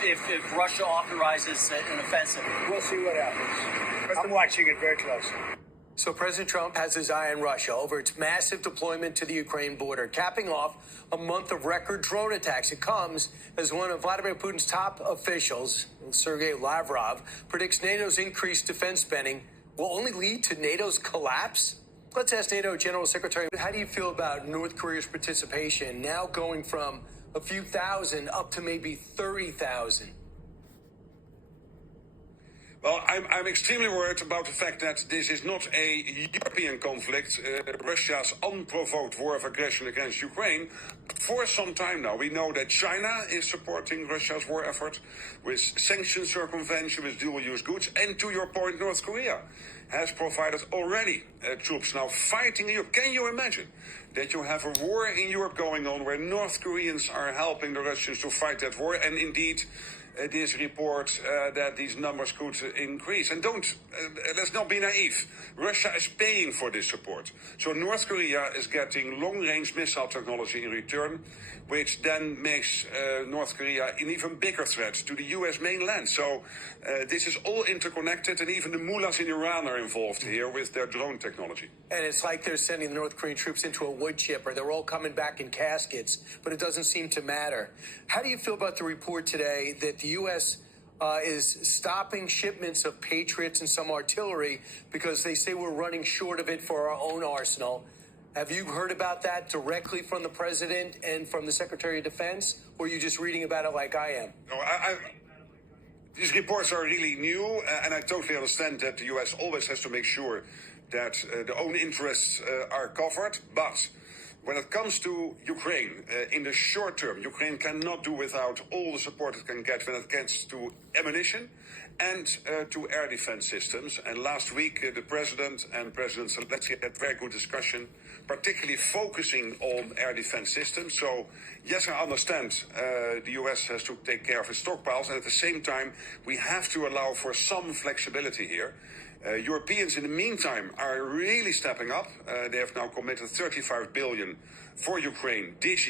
if Russia authorizes an offensive? We'll see what happens. I'm watching it very closely. So President Trump has his eye on Russia over its massive deployment to the Ukraine border, capping off a month of record drone attacks. It comes as one of Vladimir Putin's top officials, Sergei Lavrov, predicts NATO's increased defense spending will only lead to NATO's collapse. Let's ask NATO General Secretary, how do you feel about North Korea's participation now going from a few thousand up to maybe 30,000? Well, I'm extremely worried about the fact that this is not a European conflict, Russia's unprovoked war of aggression against Ukraine. For some time now, we know that China is supporting Russia's war effort with sanction circumvention, with dual-use goods. And to your point, North Korea has provided already troops now fighting in Europe. Can you imagine that you have a war in Europe going on where North Koreans are helping the Russians to fight that war? And indeed, this report that these numbers could increase. And let's not be naive. Russia is paying for this support. So North Korea is getting long-range missile technology in return, which then makes North Korea an even bigger threat to the U.S. mainland. So this is all interconnected, and even the mullahs in Iran are involved here with their drone technology. And it's like they're sending the North Korean troops into a wood chipper. They're all coming back in caskets, but it doesn't seem to matter. How do you feel about the report today that the U.S. Is stopping shipments of Patriots and some artillery because they say we're running short of it for our own arsenal? Have you heard about that directly from the president and from the Secretary of Defense, or are you just reading about it like I am? No, these reports are really new, and I totally understand that the U.S. always has to make sure that their own interests are covered. But when it comes to Ukraine, in the short term, Ukraine cannot do without all the support it can get when it gets to ammunition and to air defense systems. And last week, the President and President Zelensky had very good discussion, particularly focusing on air defense systems. So, yes, I understand the U.S. has to take care of its stockpiles, and at the same time, we have to allow for some flexibility here. Europeans, in the meantime, are really stepping up. They have now committed $35 billion for Ukraine this year.